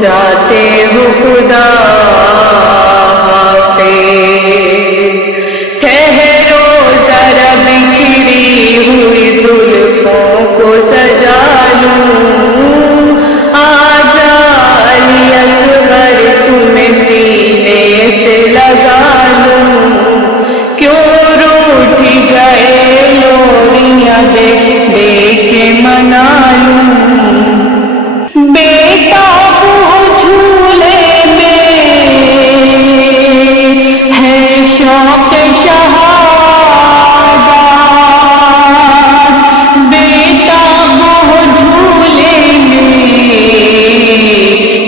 جاتے ہو خدا حافظ. ٹھہرو ذرا بکھری ہوئی زلفوں کو سجا لوں، آجا علی اصغر تمہیں سینے سے لگا لوں. کیوں روٹھ گئے لوریاں دیکھ دیکھ کے منا لوں. بیٹا وہ جھولے میں ہے شوق شہادت، بیٹا وہ جھولے میں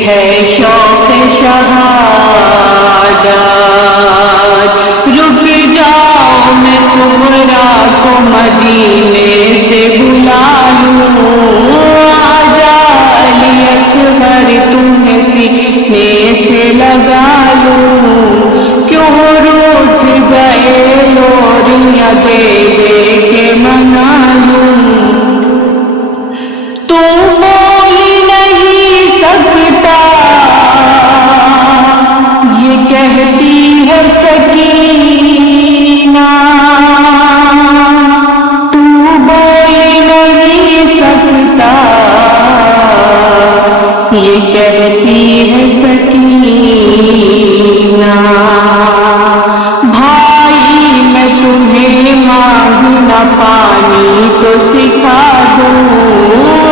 ہے شوق شہادت. رک جاؤ میں صغرا کو مدینے سے بلا لوں، تمہیں سینے سے لگا لوں. کیوں روٹھ گئے لوریاں دے دے کے منا لوں. تو بول نہیں سکتا یہ کہتی ہے سکینہ، تو بول نہیں سکتا یہ کہتی ہے سکینہ. بھائی میں تمہیں مانگنا پانی تو سکھا دوں،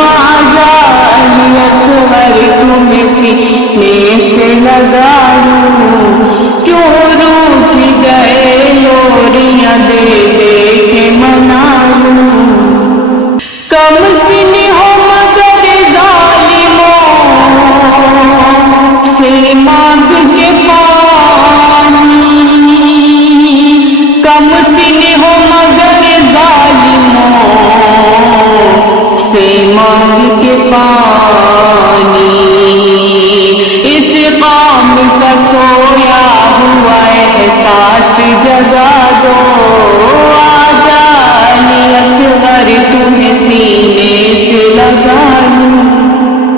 آجا علی اصغر تمہیں سینے سے لگا لوں. کیوں روٹھ گئے لوریاں دے دے کے منا لوں. کم سن ہو مگر سے مانگ کے پانی، کم سن ہو مگر ظالموں سے مانگ کے پانی. اس قوم کا سویا ہوا احساس جگا دو، آجا علی اصغر تمہیں سینے سے لگا لوں.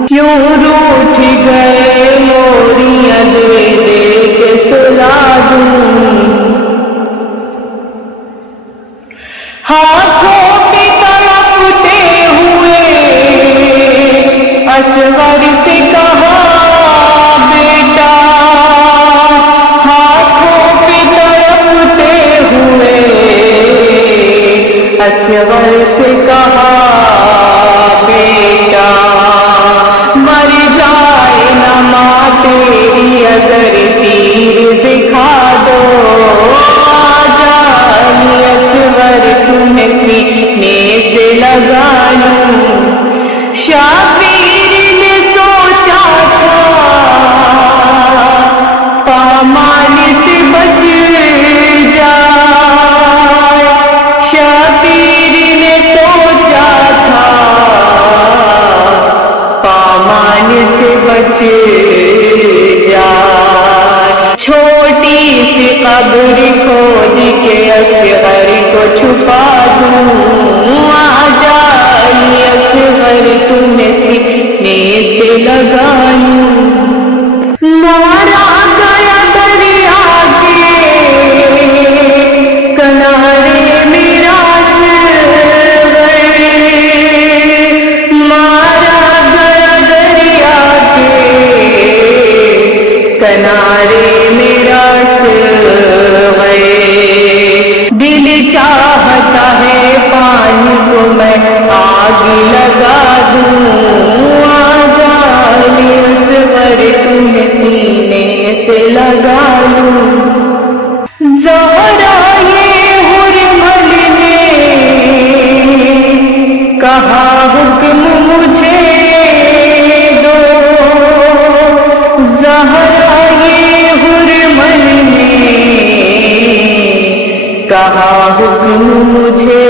کیوں روٹھ گئے لوریاں دے دے کے سلا دوں. ہاتھوں پہ تڑپتے ہوئے اصغر سے کہا بیٹا، ہاتھوں پہ تڑپتے ہوئے اصغر سے کہا بیٹا، مر جائے نہ ماں تیری اگر تیر دکھا دو، آجا علی اصغر تمہیں سینے سے لگا لوں. شبیر نے سوچا تھا پامال سے بچ جائے، شبیر نے سوچا تھا پامال سے بچ جائے. چھوٹی سی قبر کھود کے اصغر کو چھپا دوں، آجا علی اصغر تمہیں سینے سے لگا لوں. مارا گیا دریا کے کنارے میرا اصغر، مارا گیا دریا کے کنارے میرا اصغر. کہا حکم مجھے دو، زہرا یہ حرمن نے کہا حکم مجھے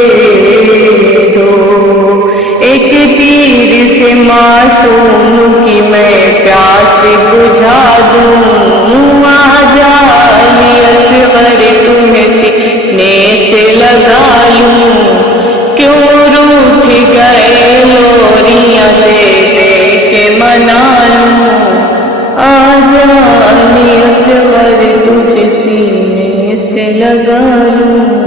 دو، ایک تیر سے معصوم کی میں پیاس بجھا دوں، آجا علی اصغر تمہیں سینے سے لگا لوں، کیوں روٹھ گئے لوریاں دے دے کے منا لوں، آجا علی اصغر تجھ سینے سے لگا لوں۔